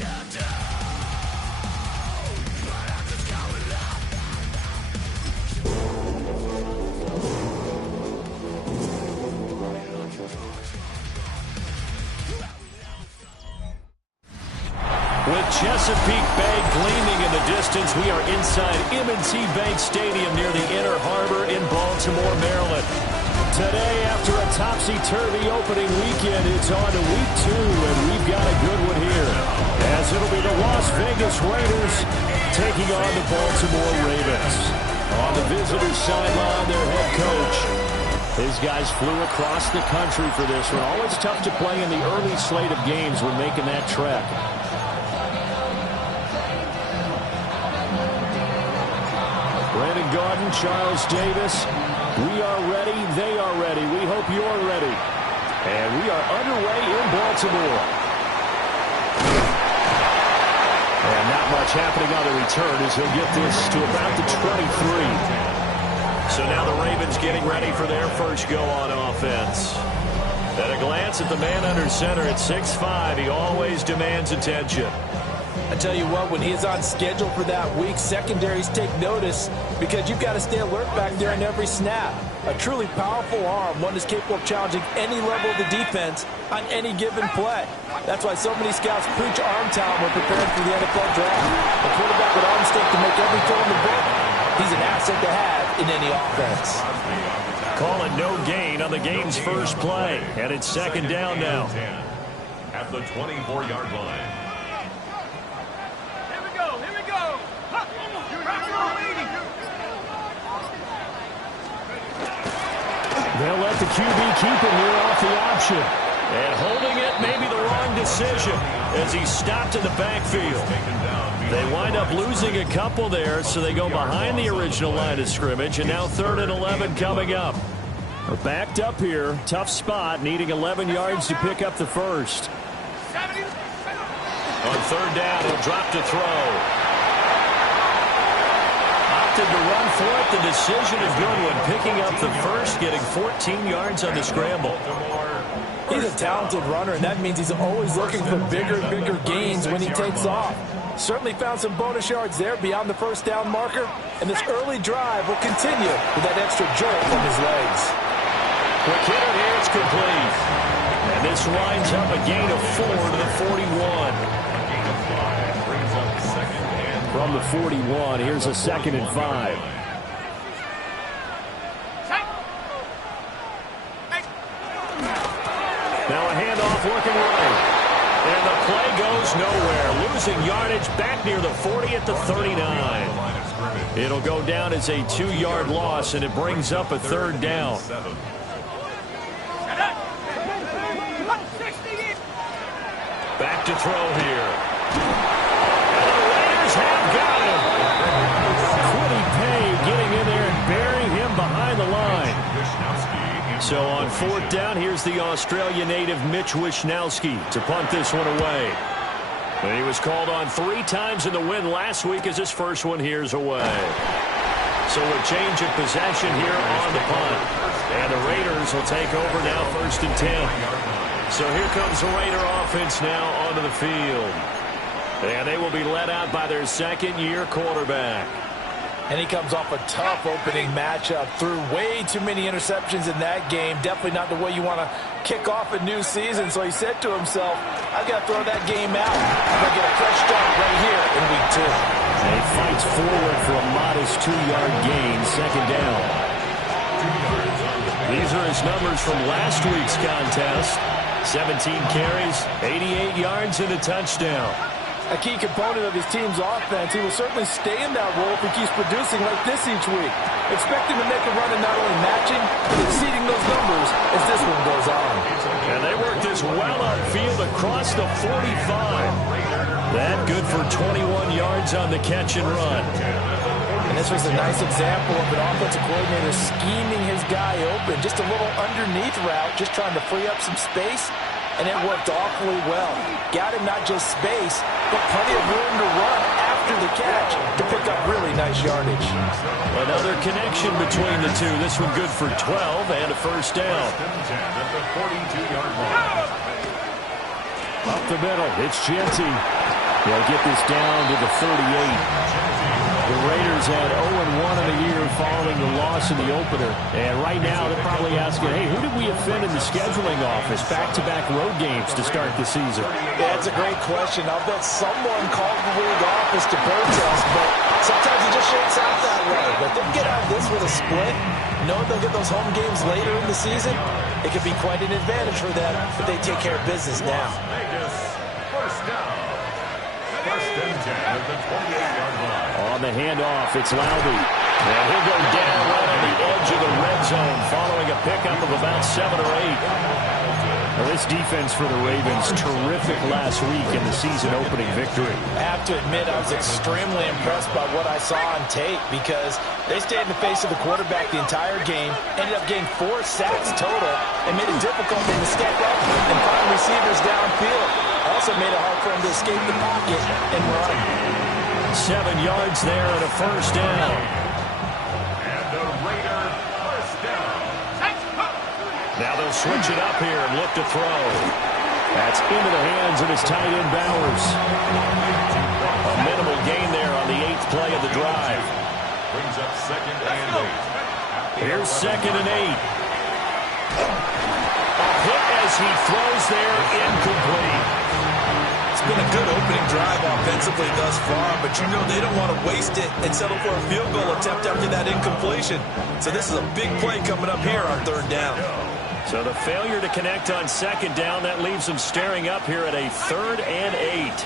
With Chesapeake Bay gleaming in the distance, we are inside M&T Bank Stadium near the Inner Harbor in Baltimore, Maryland. Today, after a topsy-turvy opening weekend, it's on to week 2, and we've got a good one here, as it'll be the Las Vegas Raiders taking on the Baltimore Ravens. On the visitors' sideline, their head coach. His guys flew across the country for this one. Always tough to play in the early slate of games when making that trek. Brandon Gaudin, Charles Davis. We are ready. They are ready. We hope you're ready. And we are underway in Baltimore. And not much happening on the return as he'll get this to about the 23. So now the Ravens getting ready for their first go on offense. At a glance at the man under center at 6'5", he always demands attention. I tell you what, when he's on schedule for that week, secondaries take notice because you've got to stay alert back there on every snap. A truly powerful arm, one that's capable of challenging any level of the defense on any given play. That's why so many scouts preach arm talent when preparing for the NFL draft. A quarterback with arm strength to make every throw in the book. He's an asset to have in any offense. Calling no gain on the game's first play, and it's second down now. At the 24-yard line. They'll let the QB keep it here off the option. And holding it may be the wrong decision as he's stopped in the backfield. They wind up losing a couple there, so they go behind the original line of scrimmage, and now 3rd and 11 coming up. We're backed up here. Tough spot, needing 11 yards to pick up the first. On 3rd down, he'll drop to throw. To run for it. The decision a good one. Picking up the first, getting 14 yards on the scramble. He's a talented runner, and that means he's always looking for bigger and bigger gains when he takes off. Certainly found some bonus yards there beyond the first down marker, and this early drive will continue with that extra jolt from his legs. Quick hitter here, it's complete. And this winds up a gain of 4 to the 41. From the 41, here's a 2nd and 5. Now a handoff looking right. And the play goes nowhere. Losing yardage back near the 40 at the 39. It'll go down as a 2-yard loss, and it brings up a 3rd down. Back to throw here. Have got him. Quiddy Pay getting in there and burying him behind the line. So on 4th down, here's the Australia native Mitch Wishnowsky to punt this one away. And he was called on 3 times in the win last week as his first one here's away. So a change of possession here on the punt. And the Raiders will take over now 1st and 10. So here comes the Raider offense now onto the field. And they will be led out by their 2nd-year quarterback. And he comes off a tough opening matchup. Threw way too many interceptions in that game. Definitely not the way you want to kick off a new season. So he said to himself, I've got to throw that game out. I'm going to get a fresh start right here in week 2. And he fights forward for a modest 2-yard gain, 2nd down. These are his numbers from last week's contest. 17 carries, 88 yards, and a touchdown. A key component of his team's offense. He will certainly stay in that role if he keeps producing like this each week. Expect him to make a run and not only matching, but exceeding those numbers as this one goes on. And they work this well upfield across the 45. That good for 21 yards on the catch and run. And this was a nice example of an offensive coordinator scheming his guy open. Just a little underneath route, just trying to free up some space. And it worked awfully well. Got him not just space, but plenty of room to run after the catch to pick up really nice yardage. Another connection between the two. This one good for 12 and a 1st down. Up the middle, it's Genty. They'll get this down to the 38. The Raiders had 0-1 in the year following the loss in the opener. And right now they're probably asking, hey, who did we offend in the scheduling office? Back-to-back road games to start the season. Yeah, that's a great question. I'll bet someone called the league office to protest, but sometimes it just shakes out that way. But if they can get out of this with a split, knowing they'll get those home games later in the season, it could be quite an advantage for them if they take care of business now. First down. First and 10 at the 28-yard line. On the handoff, it's Lowry. And he'll go down right on the edge of the red zone following a pickup of about 7 or 8. Well, this defense for the Ravens, terrific last week in the season-opening victory. I have to admit, I was extremely impressed by what I saw on tape because they stayed in the face of the quarterback the entire game, ended up getting 4 sacks total, and made it difficult for him to step up and find receivers downfield. Also made it hard for him to escape the pocket and run. 7 yards there and a first down. And the Raider first down. Now they'll switch it up here and look to throw. That's into the hands of his tight end Bowers. A minimal gain there on the 8th play of the drive. Brings up second and 8. Here's second and 8. A hit as he throws there, incomplete. It's been a good opening drive offensively thus far, but you know they don't want to waste it and settle for a field goal attempt after that incompletion. So this is a big play coming up here on third down. So the failure to connect on second down, that leaves them staring up here at a 3rd and 8.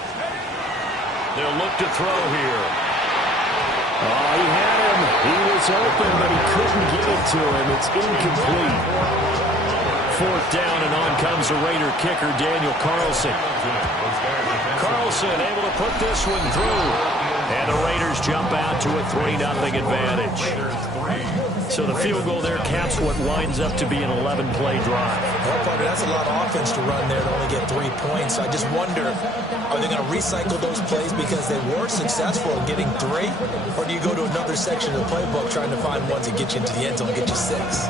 They'll look to throw here. Oh, he had him. He was open, but he couldn't get it to him. It's incomplete. 4th down, and on comes the Raider kicker, Daniel Carlson. Carlson able to put this one through. And the Raiders jump out to a 3-0 advantage. So the field goal there caps what winds up to be an 11-play drive. Well, partner, that's a lot of offense to run there to only get 3 points. I just wonder, are they going to recycle those plays because they were successful in getting 3? Or do you go to another section of the playbook trying to find ones that get you into the end zone and get you 6?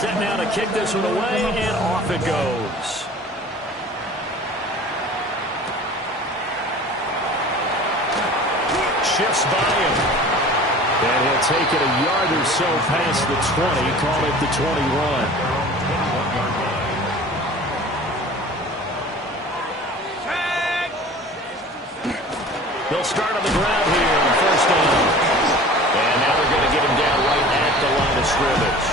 Set now to kick this one away, and off it goes. Shifts by him. And he'll take it a yard or so past the 20, call it the 21. They'll start on the ground here on first down. And now they're going to get him down right at the line of scrimmage.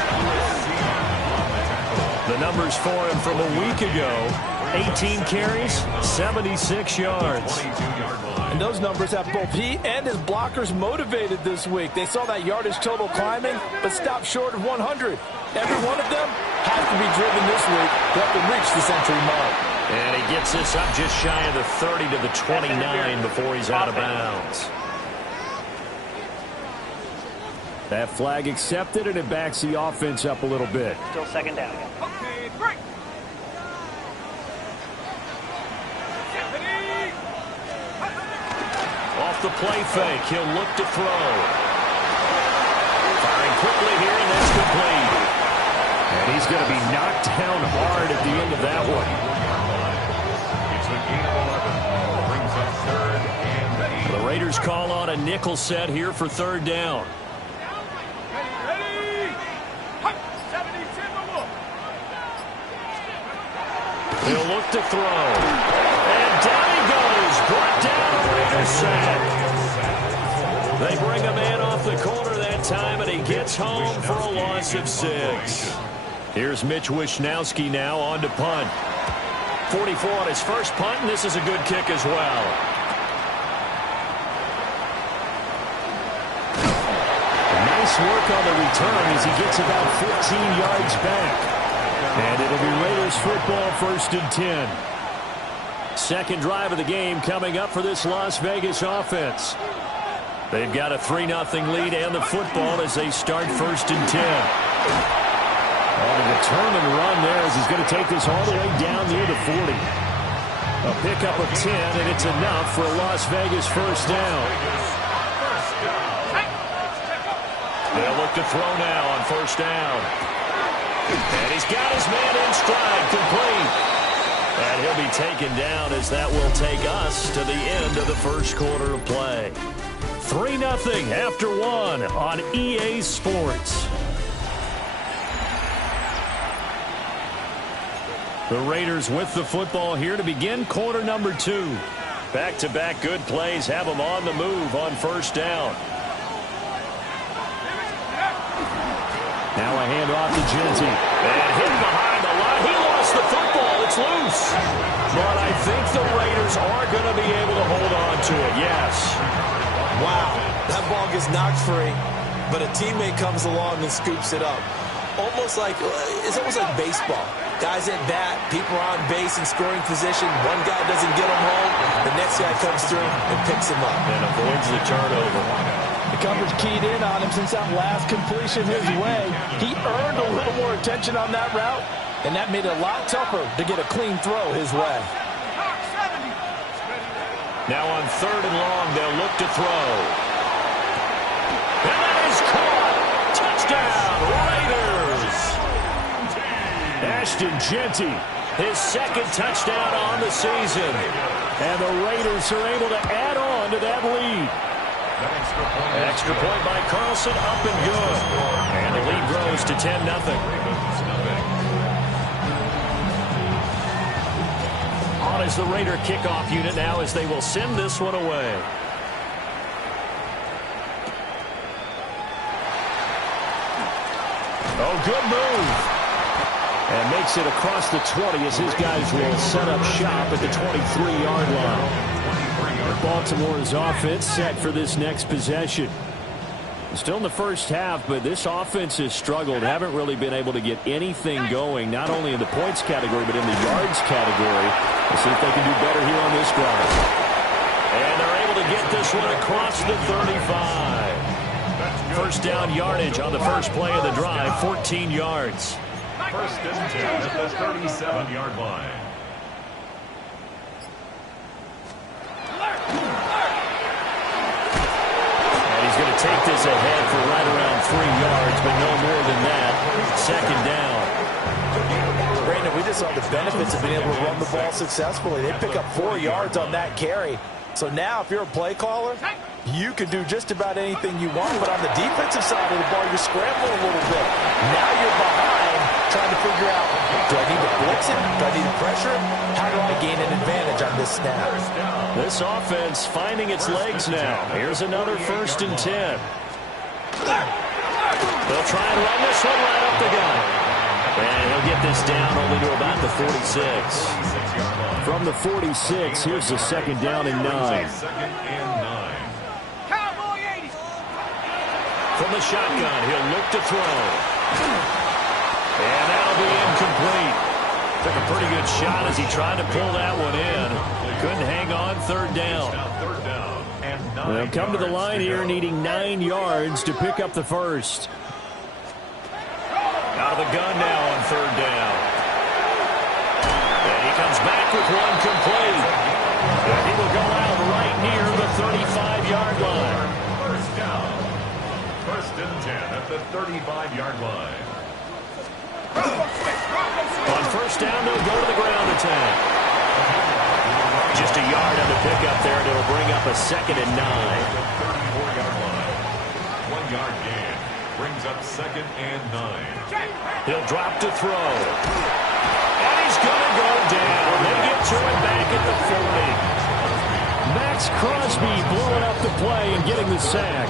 The numbers for him from a week ago, 18 carries, 76 yards. And those numbers have both he and his blockers motivated this week. They saw that yardage total climbing, but stopped short of 100. Every one of them has to be driven this week to have to reach the century mark. And he gets this up just shy of the 30 to the 29 before he's out of bounds. That flag accepted, and it backs the offense up a little bit. Still second down. Off the play fake, he'll look to throw. Firing quickly here, and that's complete. And he's going to be knocked down hard at the end of that one. It's a gain of 11. Brings up third and 8. The Raiders call on a nickel set here for third down. He'll look to throw. And down he goes. Brought down a Raider sack. They bring a man off the corner that time, and he gets home for a loss of 6. Here's Mitch Wishnowsky now on to punt. 44 on his first punt, and this is a good kick as well. Nice work on the return as he gets about 15 yards back. And it'll be Raiders football, 1st and 10. Second drive of the game coming up for this Las Vegas offense. They've got a 3-0 lead and the football as they start 1st and 10. On a determined run there as he's going to take this all the way down near the 40. A pickup of 10, and it's enough for a Las Vegas first down. They'll look to throw now on first down. And he's got his man in stride, complete. And he'll be taken down as that will take us to the end of the first quarter of play. 3-0 after 1 on EA Sports. The Raiders with the football here to begin quarter number 2. Back-to-back good plays have them on the move on first down. Now a handoff to Genty. And hit behind the line. He lost the football. It's loose. But I think the Raiders are going to be able to hold on to it. Yes. Wow. That ball gets knocked free, but a teammate comes along and scoops it up. It's almost like baseball. Guys at bat, people are on base in scoring position. One guy doesn't get him home. The next guy comes through and picks him up. And avoids the turnover. The coverage keyed in on him since that last completion his way. He earned a little more attention on that route, and that made it a lot tougher to get a clean throw his way. Now on 3rd and long, they'll look to throw. And that is caught. Touchdown, Raiders. Ashton Genty, his 2nd touchdown on the season. And the Raiders are able to add on to that lead. Extra point by Carlson, up and good. And the lead grows to 10-0. On is the Raider kickoff unit now as they will send this one away. Oh, good move. And makes it across the 20 as his guys will set up shop at the 23-yard line. Baltimore's offense set for this next possession. Still in the first half, but this offense has struggled. Haven't really been able to get anything going, not only in the points category, but in the yards category. We'll see if they can do better here on this drive. And they're able to get this one across the 35. First down yardage on the first play of the drive, 14 yards. First and 10 at the 37-yard line. And he's going to take this ahead for right around 3 yards, but no more than that. 2nd down. Brandon, we just saw the benefits of being able to run the ball successfully. They pick up 4 yards on that carry. So now if you're a play caller, you can do just about anything you want. But on the defensive side of the ball, you're scrambling a little bit. Now you're behind, trying to figure out, do I need to blitz it? Do I need to pressure it? How do I gain an advantage on this snap? This offense finding its legs now. Here's another 1st and 10. They'll try and run this one right up the gut. And he'll get this down only to about the 46. From the 46, here's the 2nd down and 9. From the shotgun, he'll look to throw. And that'll be incomplete. Took a pretty good shot as he tried to pull that one in. Couldn't hang on 3rd down. They'll come to the line here needing 9 yards to pick up the first. Out of the gun now on 3rd down. And he comes back with one complete. And he will go out right near the 35-yard line. First down. 1st and 10 at the 35-yard line. On 1st down, they'll go to the ground attack. Just a yard on the pickup there, and it'll bring up a 2nd and 9. 34-yard line. 1 yard gain. Brings up 2nd and 9. He'll drop to throw. And he's going to go down. They get to him back at the 40. Max Crosby blowing up the play and getting the sack.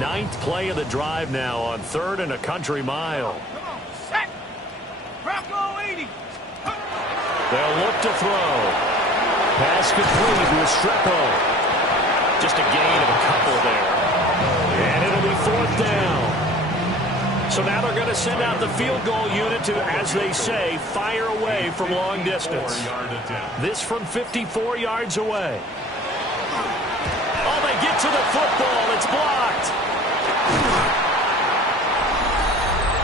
9th play of the drive now on 3rd and a country mile. They'll look to throw. Pass complete with Restrepo. Just a gain of a couple there. And it'll be 4th down. So now they're going to send out the field goal unit to, as they say, fire away from long distance. This from 54 yards away. Oh, they get to the football. It's blocked.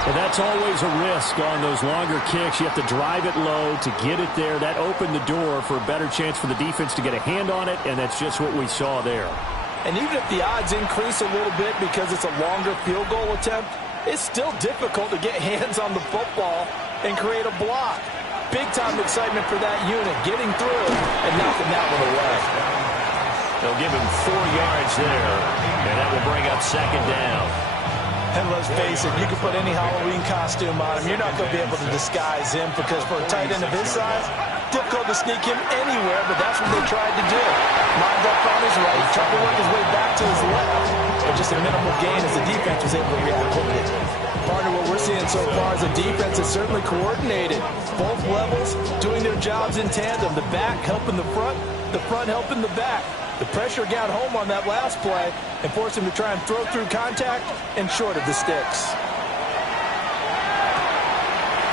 And that's always a risk on those longer kicks. You have to drive it low to get it there. That opened the door for a better chance for the defense to get a hand on it, and that's just what we saw there. And even if the odds increase a little bit because it's a longer field goal attempt, it's still difficult to get hands on the football and create a block. Big-time excitement for that unit, getting through and knocking that one away. They'll give him 4 yards there, and that will bring up second down. And let's face it, you can put any Halloween costume on him. You're not going to be able to disguise him because for a tight end of his size, difficult to sneak him anywhere, but that's what they tried to do. Lined up on his right, tried to work his way back to his left, but just a minimal gain as the defense was able to react quickly. Partner, what we're seeing so far is the defense is certainly coordinated. Both levels doing their jobs in tandem. The back helping the front helping the back. The pressure got home on that last play and forced him to try and throw through contact and short of the sticks.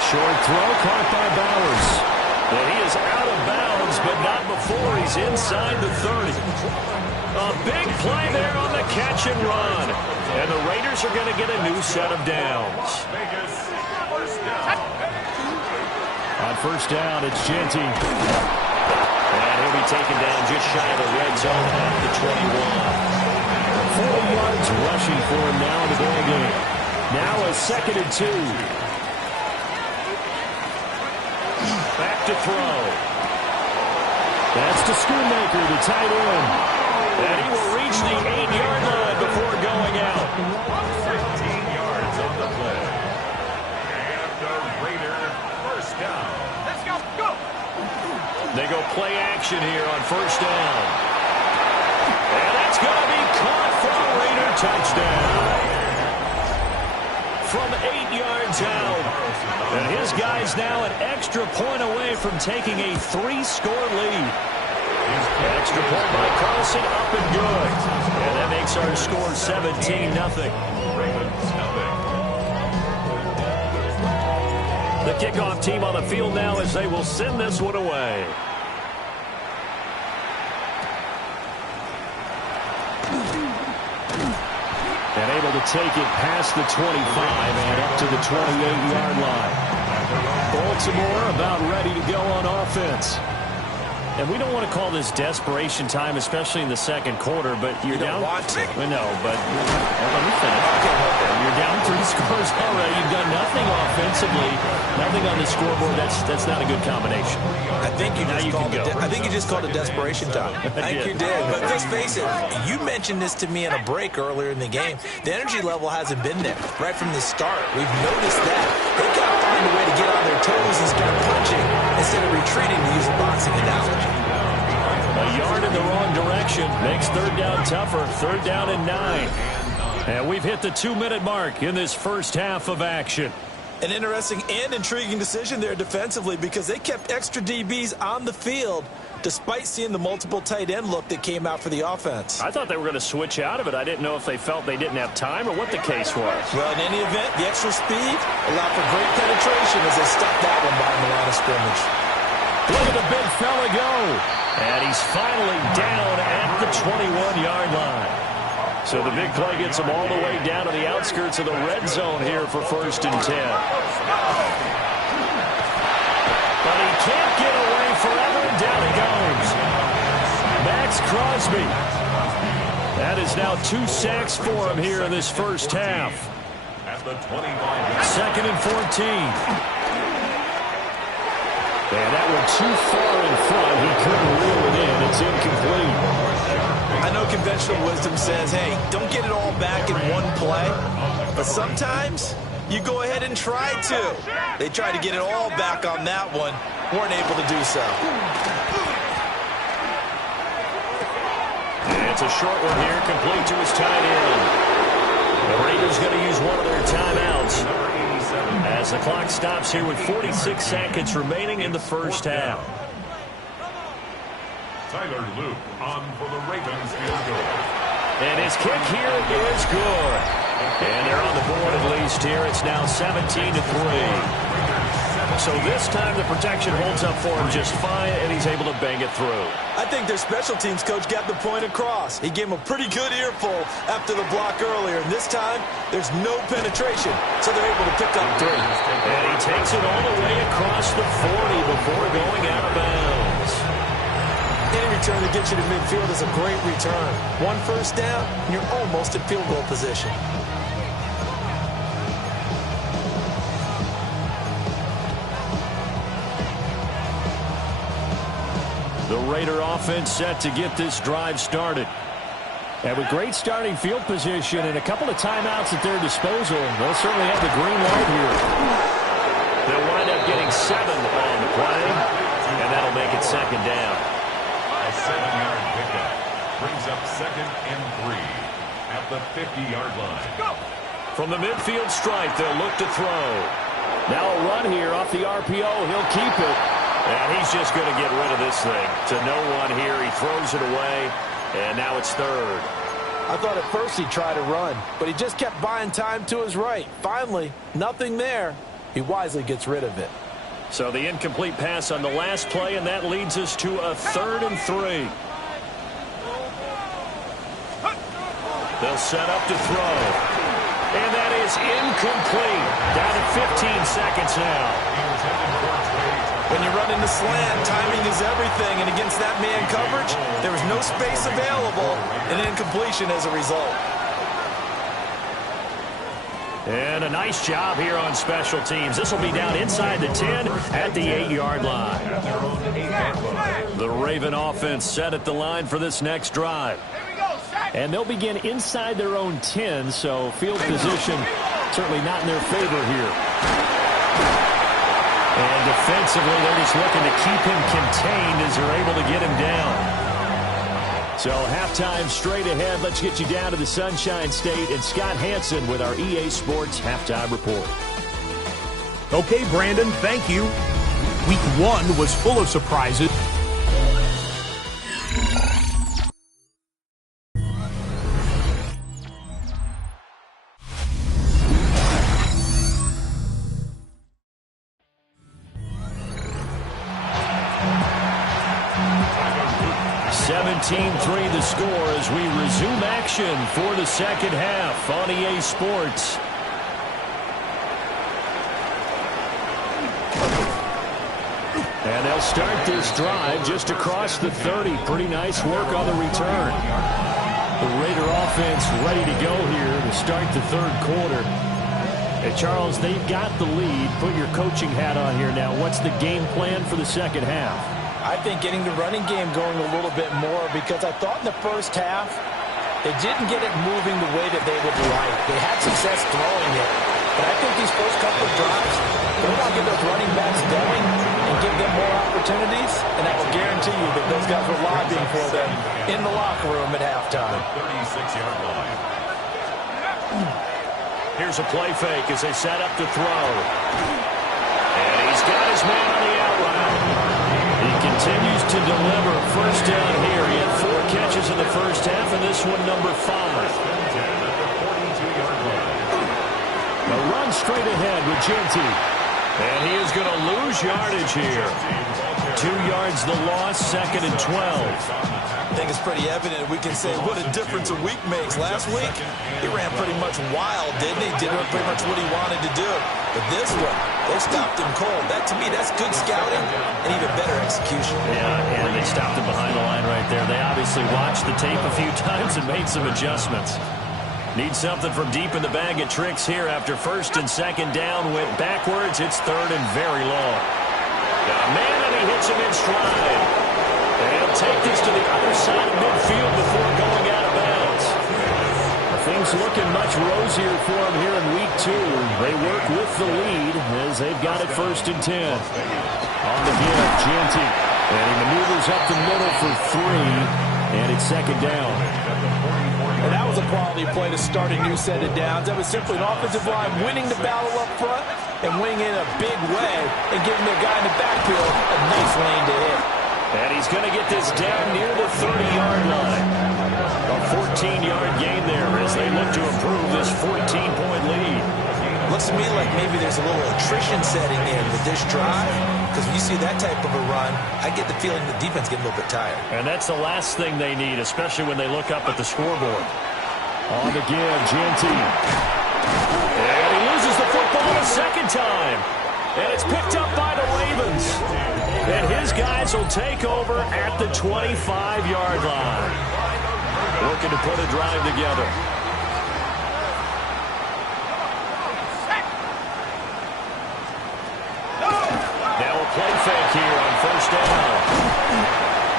Short throw caught by Bowers. And he is out of bounds, but not before he's inside the 30. A big play there on the catch and run. And the Raiders are going to get a new set of downs. On first down, it's Genty. And he'll be taken down just shy of the red zone at the 21. 4 yards rushing for him now in the ball game. Now a 2nd and 2. Back to throw. That's to Schoonmaker, the tight end. And he will reach the 8-yard line before going out. 15 yards on the play. And the Raider first down. Let's go, go! They go play action here on first down. And that's going to be caught for a Raider touchdown. From 8 yards out. And his guy's now an extra point away from taking a 3-score lead. Extra point by Carlson, up and good. And that makes our score 17-0. The kickoff team on the field now as they will send this one away. And able to take it past the 25 and up to the 28-yard line. Baltimore about ready to go on offense. And we don't want to call this desperation time, especially in the second quarter, but you're down. Want to. No, but let me finish. You're down 3 scores already. You've done nothing offensively, nothing on the scoreboard. That's not a good combination. I think you just called it desperation time. I think you did. But let's face it, you mentioned this to me in a break earlier in the game. The energy level hasn't been there right from the start. We've noticed that. They've got to find a way to get on their toes and start punching instead of retreating, to use a boxing analogy. A yard in the wrong direction makes third down tougher. 3rd down and 9. And we've hit the 2-minute mark in this first half of action. An interesting and intriguing decision there defensively because they kept extra DBs on the field despite seeing the multiple tight end look that came out for the offense. I thought they were going to switch out of it. I didn't know if they felt they didn't have time or what the case was. Well, in any event, the extra speed allowed for great penetration as they stuck that one behind the line of scrimmage. Look at the big fella go. And he's finally down at the 21-yard line. So the big play gets him all the way down to the outskirts of the red zone here for 1st and 10. But he can't get away forever, and down he goes. Max Crosby. That is now 2 sacks for him here in this first half. At the 25. 2nd and 14. And that one too far in front. He couldn't reel it in. It's incomplete. I know conventional wisdom says, hey, don't get it all back in one play. But sometimes you go ahead and try to. They tried to get it all back on that one. Weren't able to do so. And it's a short one here, complete to his tight end. The Raiders going to use one of their timeouts as the clock stops here with 46 seconds remaining in the first half. Tyler Luke on for the Ravens field goal. And his kick here is good. And they're on the board at least here. It's now 17-3. So this time the protection holds up for him just fine, and he's able to bang it through. I think their special teams coach got the point across. He gave him a pretty good earful after the block earlier. And this time, there's no penetration, so they're able to pick up 3. And he takes it all the way across the 40 before going out of bounds. Any return that gets you to midfield is a great return. 1 first down, and you're almost at field goal position. The Raider offense set to get this drive started. And with great starting field position and a couple of timeouts at their disposal, they'll certainly have the green light here. They'll wind up getting 7 on the play, and that'll make it second down. A 7-yard pickup brings up 2nd and 3 at the 50-yard line. Go! From the midfield stripe, they'll look to throw. Now a run here off the RPO. He'll keep it. And he's just going to get rid of this thing. To no one here. He throws it away. And now it's 3rd. I thought at first he'd try to run, but he just kept buying time to his right. Finally, nothing there. He wisely gets rid of it. So the incomplete pass on the last play, and that leads us to a 3rd and 3. They'll set up to throw. And that is incomplete. Down to 15 seconds now. When you run into slant, timing is everything. And against that man coverage, there was no space available. And incompletion as a result. And a nice job here on special teams. This will be down inside the 10 at the 8-yard line. The Raven offense set at the line for this next drive. And they'll begin inside their own 10, so field position certainly not in their favor here. And defensively, they're just looking to keep him contained as they're able to get him down. So halftime straight ahead. Let's get you down to the Sunshine State and Scott Hansen with our EA Sports Halftime Report. Okay, Brandon, thank you. Week 1 was full of surprises. The score as we resume action for the second half on EA Sports. And they'll start this drive just across the 30. Pretty nice work on the return. The Raider offense ready to go here to start the 3rd quarter. And Charles, they've got the lead. Put your coaching hat on here now. What's the game plan for the second half? I think getting the running game going a little bit more, because I thought in the first half they didn't get it moving the way that they would like. They had success throwing it. But I think these first couple of drives, they want to get those running backs going and give them more opportunities. And I will guarantee you that those guys were lobbying for them in the locker room at halftime. 36-yard line. Here's a play fake as they set up to throw. And he's got his man on the out route. He continues to deliver. First down here. He had 4 catches in the first half, and this one number 5. A run straight ahead with Genty. And he is going to lose yardage here. 2 yards the loss, 2nd and 12. I think it's pretty evident. We can say what a difference a week makes. Last week, he ran pretty much wild, didn't he? Did pretty much what he wanted to do. But this one, they stopped him cold. That, to me, that's good scouting and even better execution. Yeah, and they stopped him behind the line right there. They obviously watched the tape a few times and made some adjustments. Need something from deep in the bag of tricks here after 1st and 2nd down. Went backwards. It's 3rd and very long. Got a man, and he hits him in stride. And he'll take this to the other side of midfield before going out of bounds. Things looking much rosier for him here in week 2. They work with the lead as they've got it 1st and 10. On the give, Genty. And he maneuvers up the middle for 3. And it's 2nd down. And that was a quality play to start a new set of downs. That was simply an offensive line winning the battle up front and winning in a big way and giving their guy in the backfield a nice lane to hit. And he's going to get this down near the 30-yard line. A 14-yard gain there as they look to improve this 14-point lead. Looks to me like maybe there's a little attrition setting in with this drive, because when you see that type of a run, I get the feeling the defense getting a little bit tired. And that's the last thing they need, especially when they look up at the scoreboard. On the give, Genty. And he loses the football a 2nd time. And it's picked up by the Ravens. And his guys will take over at the 25-yard line. Looking to put a drive together. Now a play fake here on 1st down.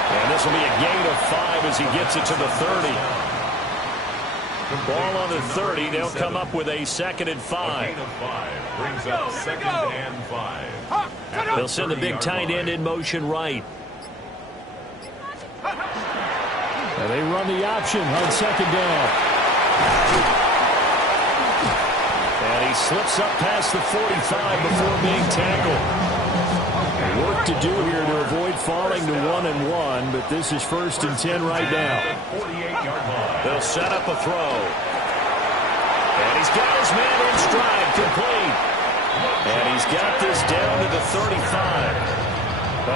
And this will be a gain of 5 as he gets it to the 30. Ball on the 30. They'll come up with a 2nd and 5. Gain of 5 brings up 2nd and 5. They'll send the big tight end in motion right. And they run the option on 2nd down. And he slips up past the 45 before being tackled. Work to do here to avoid falling to 1-1, but this is 1st and 10 right now. They'll set up a throw. And he's got his man in stride, complete. And he's got this down to the 35.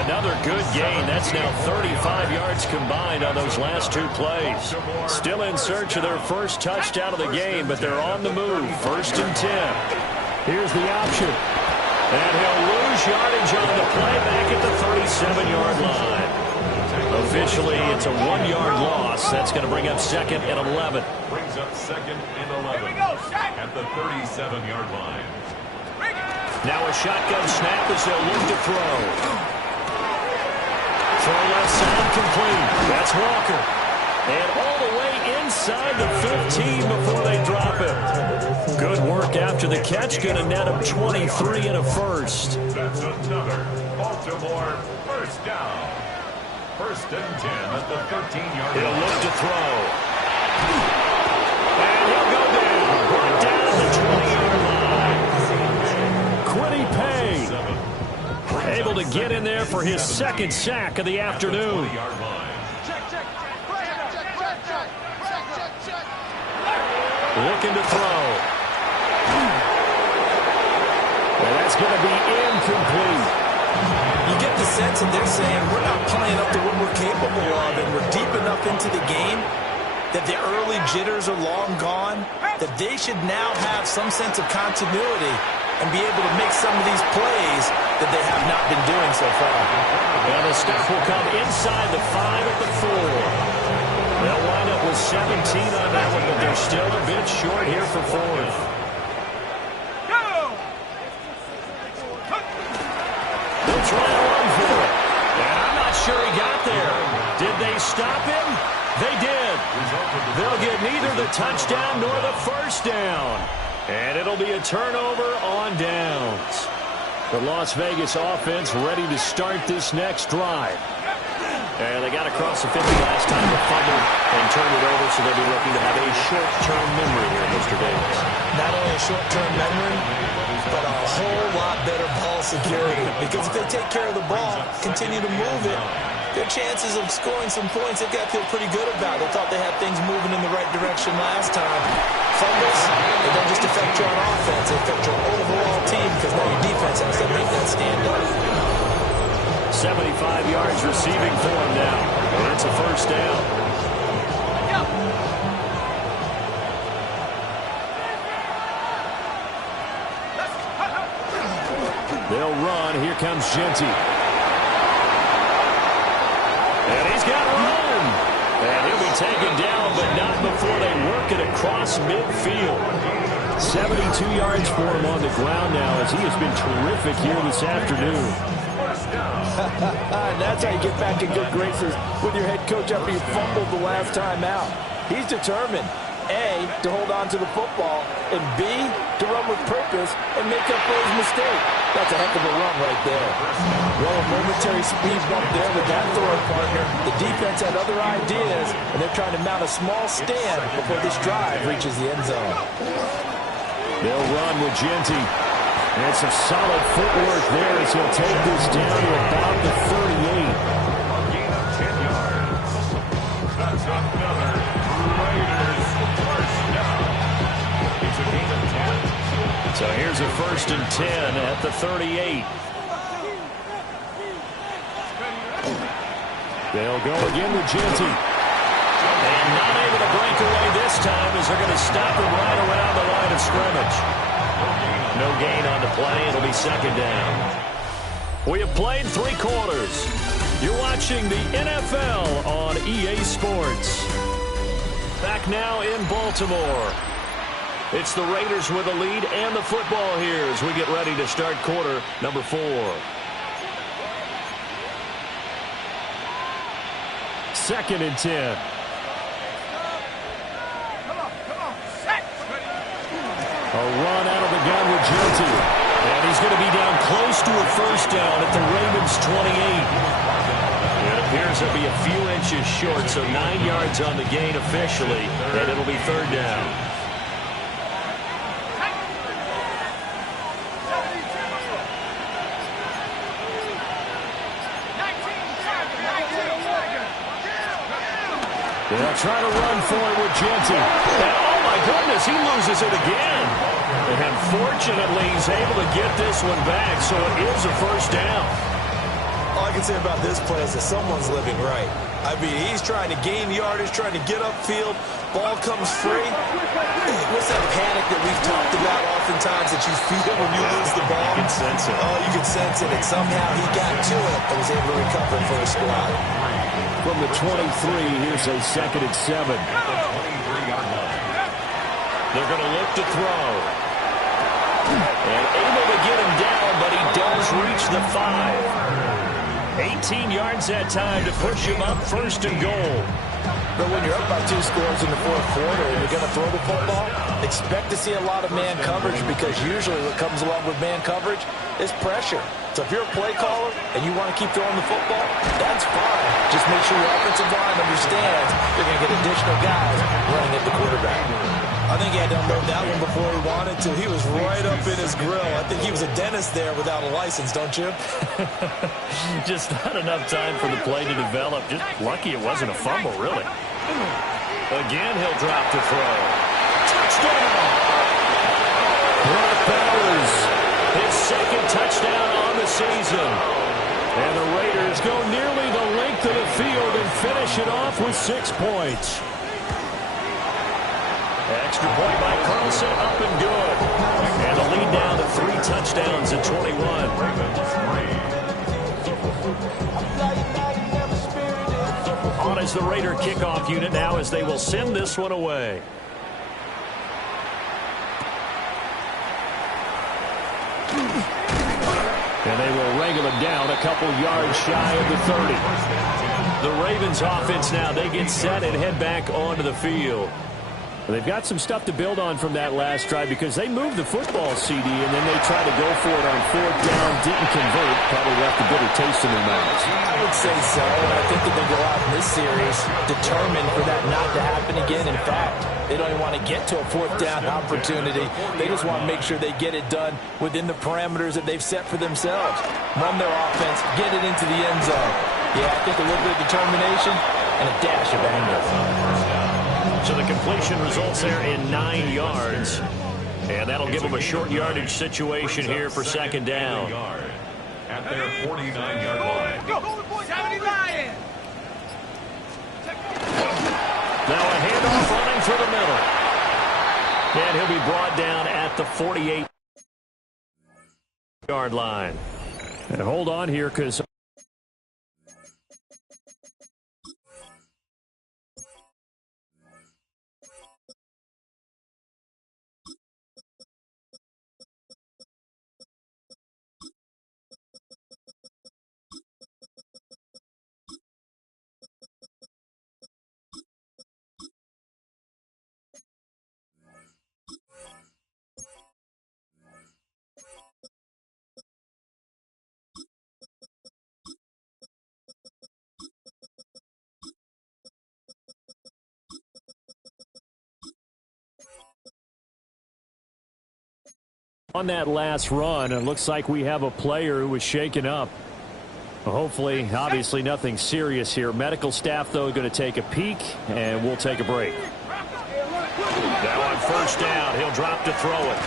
Another good gain. That's now 35 yards combined on those last 2 plays. Still in search of their first touchdown of the game, but they're on the move. 1st and 10. Here's the option. And he'll lose yardage on the play back at the 37-yard line. Officially, it's a 1-yard loss. That's going to bring up 2nd and 11. Brings up 2nd and 11 at the 37-yard line. Now a shotgun snap as they'll look to throw. Throw left side complete. That's Walker. And all the way inside the 15 before they drop it. Good work after the catch. Going to net him 23 and a first. That's another Baltimore first down. 1st and 10 at the 13-yard line. He'll look to throw. And he'll go down. Brought down at the 20-yard line. Quiddy Pay able to get in there for his 2nd sack of the afternoon. Looking to throw. And that's going to be incomplete. You get the sense that they're saying we're not playing up to what we're capable of, and we're deep enough into the game that the early jitters are long gone, that they should now have some sense of continuity and be able to make some of these plays that they have not been doing so far. And the stop will come inside the 5 at the 4. They'll wind up with 17 on that one, but they're still a bit short here for 4th. They'll try to run for it. And I'm not sure he got there. Did they stop him? They did. They'll get neither the touchdown nor the first down. And it'll be a turnover on downs. The Las Vegas offense ready to start this next drive. And they got across the 50 last time, but fumbled and turned it over, so they'll be looking to have a short-term memory here, Mr. Davis. Not only a short-term memory, but a whole lot better ball security. Because if they take care of the ball, continue to move it, their chances of scoring some points, they've got to feel pretty good about. They thought they had things moving in the right direction last time. Fumbles, they don't just affect your offense, they affect your overall team, because now your defense has to make that stand up. 75 yards receiving for him now. And it's a first down. They'll run. Here comes Genty. And he's got room. And he'll be taken down, but not before they work it across midfield. 72 yards for him on the ground now, as he has been terrific here this afternoon. And that's how you get back in good graces with your head coach after you fumbled the last time out. He's determined, A, to hold on to the football, and B, to run with purpose and make up for his mistake. That's a heck of a run right there. Well, a momentary speed bump there with that throwing partner. The defense had other ideas, and they're trying to mount a small stand before this drive reaches the end zone. They'll run with Genty. And some solid footwork there as he'll take this down to about the 38. Gain of 10 yards. That's another Raiders first down. It's a gain of 10. So here's a 1st and 10 at the 38. They'll go again with Genty. And not able to break away this time as they're going to stop him right around the line of scrimmage. No gain on the play. It'll be 2nd down. We have played 3 quarters. You're watching the NFL on EA Sports. Back now in Baltimore. It's the Raiders with a lead and the football here as we get ready to start quarter number 4. 2nd and 10. A run out of the gun with Genty. And he's going to be down close to a first down at the Ravens' 28. It appears he'll be a few inches short, so 9 yards on the gain officially, and it'll be 3rd down. They'll try to run for it with Genty. And oh my goodness, he loses it again. And fortunately, he's able to get this one back, so it is a first down. All I can say about this play is that someone's living right. I mean, he's trying to gain yardage, trying to get upfield. Ball comes free. What's that panic that we've talked about oftentimes that you feel when you lose the ball? You can sense it. Oh, you can sense it. And somehow he got to it and was able to recover for his squad. From the 23, here's a 2nd and 7. They're going to look to throw. And able to get him down, but he does reach the 5. 18 yards that time to push him up 1st and goal. But when you're up by 2 scores in the 4th quarter and you're going to throw the football, expect to see a lot of man coverage, because usually what comes along with man coverage is pressure. So if you're a play caller and you want to keep throwing the football, that's fine. Just make sure your offensive line understands they're going to get additional guys running at the quarterback. I think he had to unload that one before he wanted to. He was right up in his grill. I think he was a dentist there without a license, don't you? Just not enough time for the play to develop. Just lucky it wasn't a fumble, really. Again, he'll drop to throw. Touchdown! Brock Bowers, his 2nd touchdown on the season. And the Raiders go nearly the length of the field and finish it off with 6 points. Extra point by Carlson, up and good. And the lead down to 3 touchdowns at 21. On is the Raider kickoff unit now as they will send this one away. And they will wrangle him down a couple yards shy of the 30. The Ravens offense now, they get set and head back onto the field. They've got some stuff to build on from that last drive, because they moved the football, CD, and then they tried to go for it on 4th down, didn't convert, probably left a bitter taste in their mouths. I would say so, and I think that they go out in this series determined for that not to happen again. In fact, they don't even want to get to a 4th down opportunity. They just want to make sure they get it done within the parameters that they've set for themselves. Run their offense, get it into the end zone. Yeah, I think a little bit of determination and a dash of anger. So the completion results there in 9 yards. And that'll give them a short yardage situation here for 2nd down. At their 49-yard line. Now a handoff running through the middle. And he'll be brought down at the 48-yard line. And hold on here, because on that last run, it looks like we have a player who was shaken up. Hopefully, obviously nothing serious here. Medical staff, though, going to take a peek, and we'll take a break. Now on 1st down, he'll drop to throw it.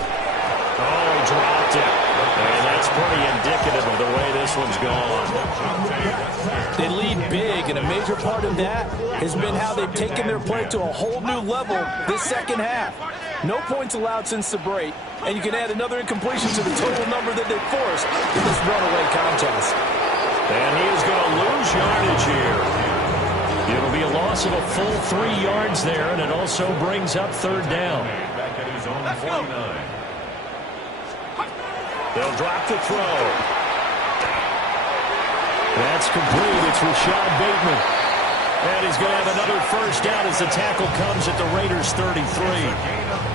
Oh, he dropped it. And that's pretty indicative of the way this one's gone. They lead big, and a major part of that has been how they've taken their play to a whole new level this 2nd half. No points allowed since the break, and you can add another incompletion to the total number that they forced in this runaway contest. And he is going to lose yardage here. It'll be a loss of a full 3 yards there, and it also brings up 3rd down. Back at his own 49. They'll drop the throw. That's complete. It's Rashad Bateman. And he's going to have another first down as the tackle comes at the Raiders' 33.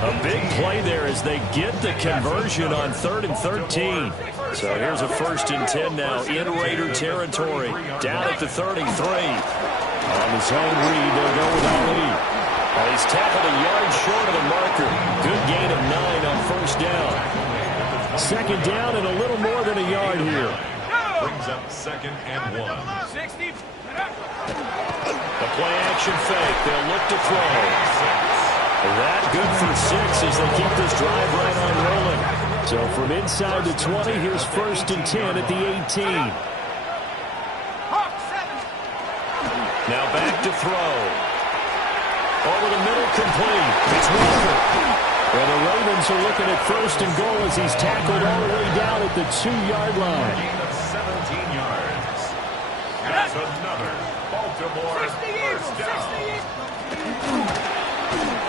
A big play there as they get the conversion on 3rd and 13. So here's a 1st and 10 now in Raider territory. Down at the 33. On the zone read, they'll go with Ali. He's tackled a yard short of the marker. Good gain of 9 on 1st down. 2nd down and a little more than a yard here. Brings up 2nd and 1. 60. The play action fake. They'll look to throw. That good for 6 as they keep this drive right on rolling. So from inside the 20, here's 1st and 10 at the 18. Now back to throw. Over the middle, complete. It's Walker. And the Ravens are looking at 1st and goal as he's tackled all the way down at the 2-yard line. Gain of 17 yards. That's another Baltimore first down.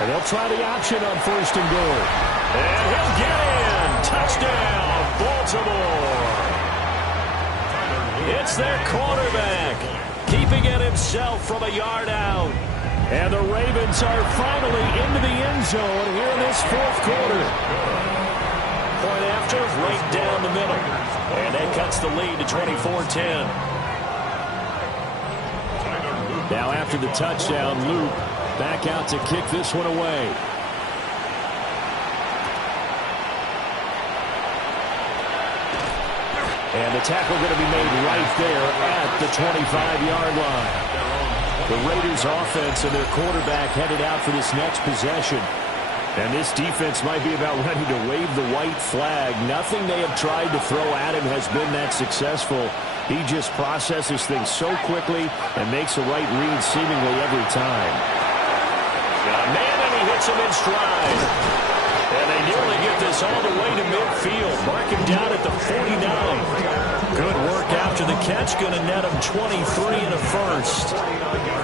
And they'll try the option on 1st and goal. And he'll get in. Touchdown, Baltimore. It's their quarterback, keeping it himself from a yard out. And the Ravens are finally into the end zone here in this 4th quarter. Point after, right down the middle. And that cuts the lead to 24-10. Now after the touchdown, Luke back out to kick this one away. And the tackle going to be made right there at the 25-yard line. The Raiders offense and their quarterback headed out for this next possession. And this defense might be about ready to wave the white flag. Nothing they have tried to throw at him has been that successful. He just processes things so quickly and makes a right read seemingly every time. Man, and he hits him in stride. And they nearly get this all the way to midfield. Mark him down at the 49. Good work after the catch. Going to net him 23 and a first.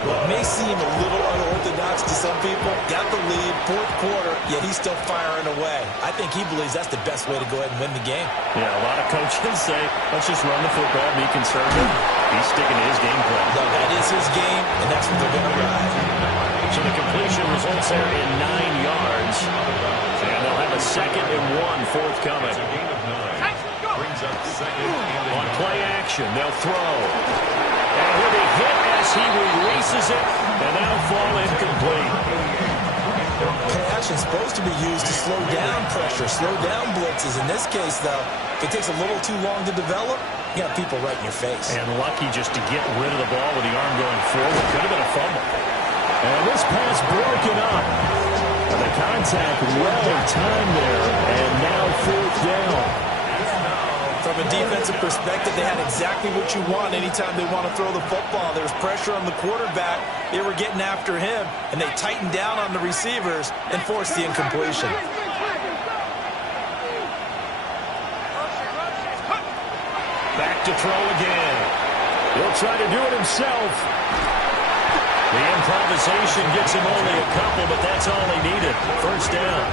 Well, it may seem a little unorthodox to some people. Got the lead, 4th quarter, yet he's still firing away. I think he believes that's the best way to go ahead and win the game. Yeah, a lot of coaches say, let's just run the football, be conservative. He's sticking to his game plan. No, that is his game, and that's what they're going to ride. So the completion results there in 9 yards. And they'll have a 2nd and 1 forthcoming. Gain of 9. Brings up 2nd and 1. On play action, they'll throw. And he'll be hit as he releases it, and that'll fall incomplete. Play action is supposed to be used to slow down pressure, slow down blitzes. In this case, though, if it takes a little too long to develop, you got people right in your face. And lucky just to get rid of the ball with the arm going forward. Could have been a fumble. And this pass broken up. And the contact well timed there, and now 4th down. From a defensive perspective, they had exactly what you want anytime they want to throw the football. There's pressure on the quarterback. They were getting after him, and they tightened down on the receivers and forced the incompletion. Back to throw again. He'll try to do it himself. The improvisation gets him only a couple, but that's all he needed. First down.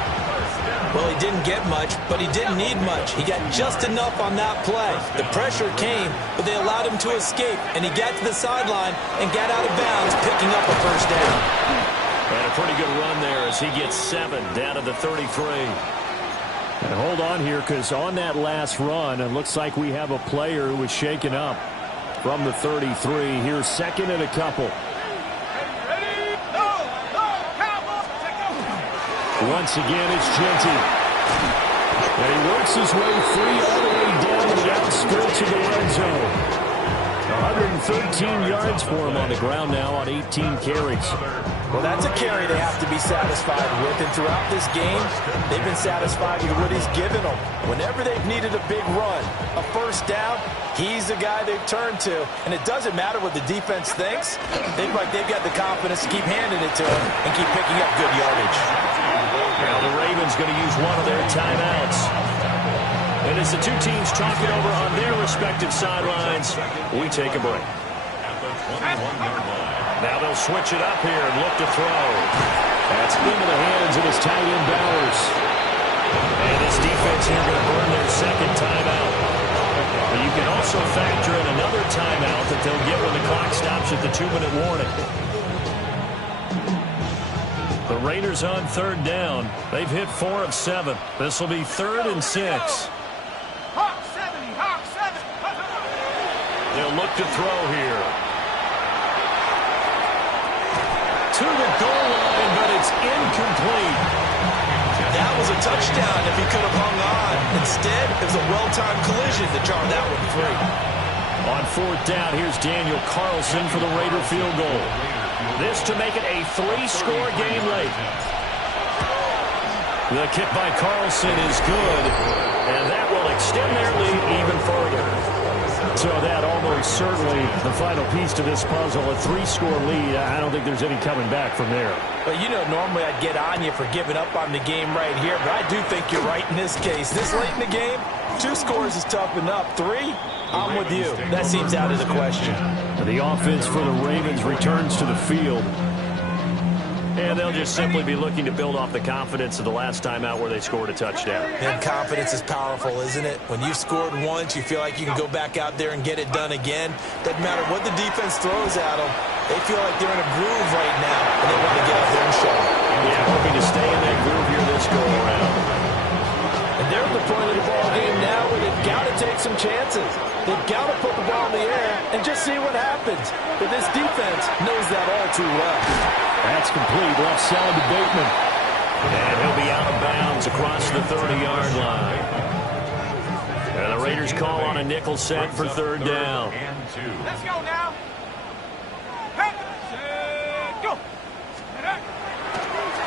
Well, he didn't get much, but he didn't need much. He got just enough on that play. The pressure came, but they allowed him to escape, and he got to the sideline and got out of bounds, picking up a first down. And a pretty good run there as he gets 7 down to the 33. And hold on here, because on that last run, it looks like we have a player who was shaken up from the 33. Here's 2nd and a couple. Once again, it's Genty. And he works his way free all the way down to the outskirts of the red zone. 113 yards for him on the ground now on 18 carries. Well, that's a carry they have to be satisfied with. And throughout this game, they've been satisfied with what he's given them. Whenever they've needed a big run, a first down, he's the guy they've turned to. And it doesn't matter what the defense thinks. They've got the confidence to keep handing it to him and keep picking up good yardage. Now the Ravens going to use one of their timeouts. And as the two teams talk it over on their respective sidelines, we take a break. At the 21-yard line. Now they'll switch it up here and look to throw. That's into the hands of his tight end Bowers. And this defense here going to burn their 2nd timeout. But you can also factor in another timeout that they'll get when the clock stops at the 2-minute warning. Raiders on third down. They've hit 4 of 7. This will be 3rd and 6. They'll look to throw here. To the goal line, but it's incomplete. That was a touchdown if he could have hung on. Instead, it was a well-timed collision to jar that one free. On 4th down, here's Daniel Carlson for the Raider field goal. This to make it a 3-score game late. The kick by Carlson is good, and that will extend their lead even further. So that almost certainly the final piece to this puzzle, a 3-score lead. I don't think there's any coming back from there. But you know, normally I'd get on you for giving up on the game right here, but I do think you're right in this case. This late in the game, 2 scores is tough enough. 3, I'm with you. That seems out of the question. The offense for the Ravens returns to the field. And they'll just simply be looking to build off the confidence of the last time out where they scored a touchdown. And confidence is powerful, isn't it? When you've scored once, you feel like you can go back out there and get it done again. Doesn't matter what the defense throws at them. They feel like they're in a groove right now, and they want to get out there and show it. Yeah, hoping to stay in that groove here this go-around. And they're at the point of the ball game now where they've got to take some chances. They've got to put the ball in the air and just see what happens. But this defense knows that all too well. That's complete. Left side to Bateman. And he'll be out of bounds across the 30-yard line. And the Raiders call on a nickel set for 3rd down. Let's go now. Go.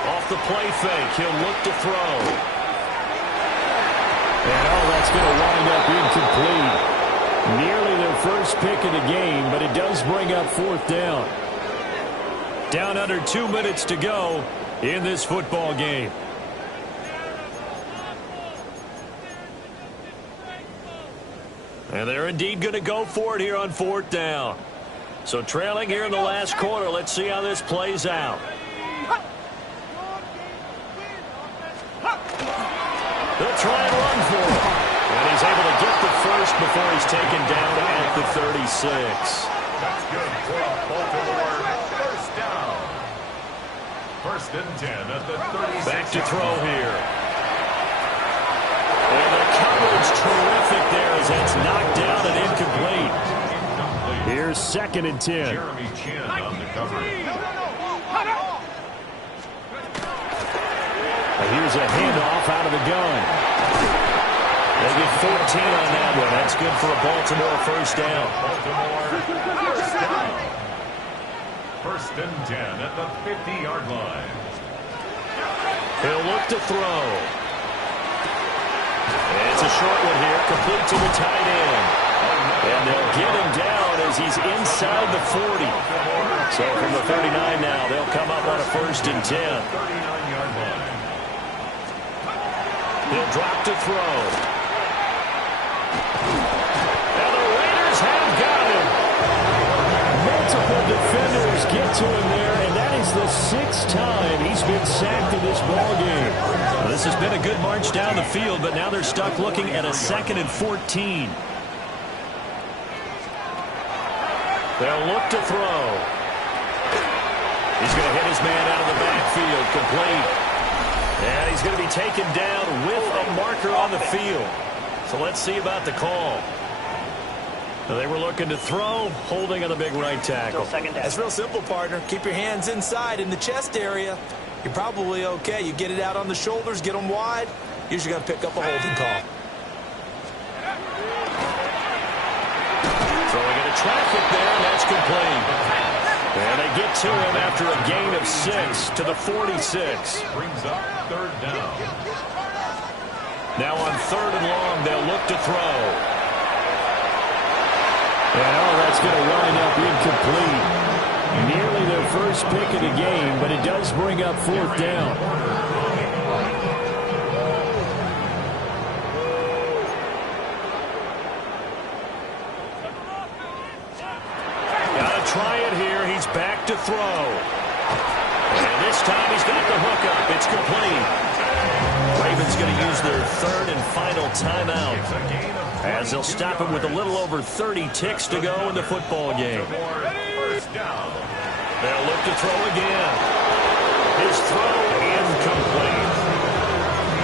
Off the play fake, he'll look to throw. And that's going to wind up incomplete. Nearly their first pick of the game, but it does bring up 4th down. Down under 2 minutes to go in this football game. And they're indeed going to go for it here on 4th down. So trailing here in the last quarter, let's see how this plays out. They'll try and run for it. And he's able to get the first before he's taken down at the 36. That's good for Baltimore. 1st down. 1st and 10 at the 36. Back to throw here. And the coverage terrific there as that's knocked down and incomplete. Here's 2nd and 10. Jeremy Chin on the coverage. Here's a handoff out of the gun. They get 14 on that one. That's good for a Baltimore 1st down. Baltimore 1st down. 1st and 10 at the 50-yard line. He'll look to throw. It's a short one here, complete to the tight end. And they'll get him down as he's inside the 40. So from the 39 now, they'll come up on a 1st and 10. 39-yard line. He'll drop to throw. And the Raiders have got him. Multiple defenders get to him there, and that is the 6th time he's been sacked in this ballgame. Well, this has been a good march down the field, but now they're stuck looking at a 2nd and 14. They'll look to throw. He's going to hit his man out of the backfield, complete. And he's going to be taken down with a marker on the field. So let's see about the call. They were looking to throw, holding on the big right tackle. That's real simple, partner. Keep your hands inside in the chest area. You're probably okay. You get it out on the shoulders, get them wide. Usually going to pick up a holding call. Throwing into traffic there, and that's complete. And they get to him after a gain of 6 to the 46. Brings up 3rd down. Now on 3rd and long, they'll look to throw. And that's going to wind up incomplete. Nearly their first pick of the game, but it does bring up 4th down. Try it here. He's back to throw. And this time he's got the hook up. It's complete. Ravens going to use their 3rd and final timeout as they'll stop him with a little over 30 ticks to go in the football game. Baltimore 1st down. They'll look to throw again. His throw incomplete.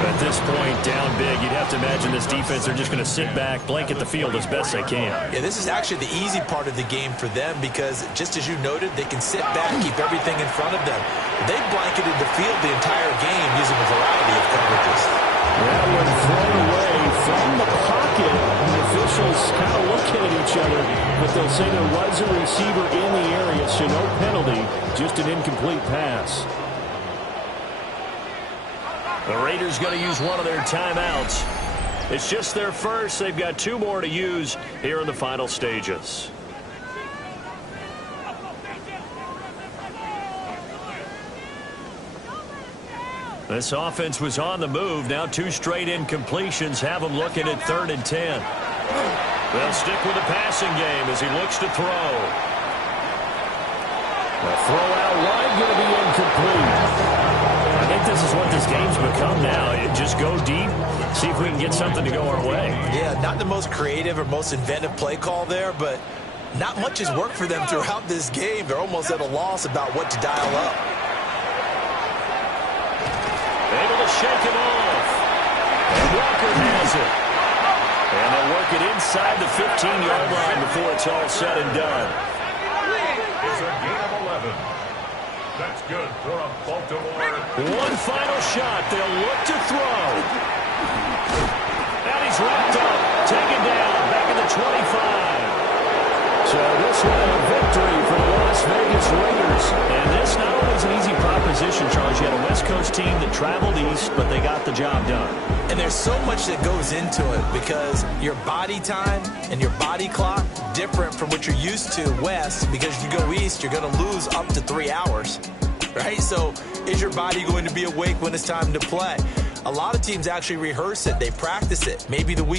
At this point, down big, you'd have to imagine this defense, they're just going to sit back, blanket the field as best they can. Yeah, this is actually the easy part of the game for them because, just as you noted, they can sit back, keep everything in front of them. They blanketed the field the entire game using a variety of coverages. That one thrown away from the pocket. The officials kind of looking at each other, but they'll say there was a receiver in the area, so no penalty, just an incomplete pass. The Raiders going to use one of their timeouts. It's just their first. They've got 2 more to use here in the final stages. This offense was on the move. Now 2 straight incompletions have them looking at 3rd and 10. They'll stick with the passing game as he looks to throw. The throw out wide going to be incomplete. I think this is what this game's become now. Just go deep, see if we can get something to go our way. Yeah, not the most creative or most inventive play call there, but not much has worked for them throughout this game. They're almost at a loss about what to dial up. Able to shake him off. And Walker has it. And they'll work it inside the 15-yard line before it's all said and done. It's a gain of 11. That's good for a Baltimore. One final shot. They'll look to throw. And he's wrapped up. Taken down. Back at the 25. So this one a victory for the Las Vegas Raiders. And this not only is an easy proposition, Charles. You had a West Coast team that traveled east, but they got the job done. And there's so much that goes into it because your body time and your body clock different from what you're used to west, because if you go east, you're going to lose up to 3 hours, right? So is your body going to be awake when it's time to play? A lot of teams actually rehearse it. They practice it. Maybe the week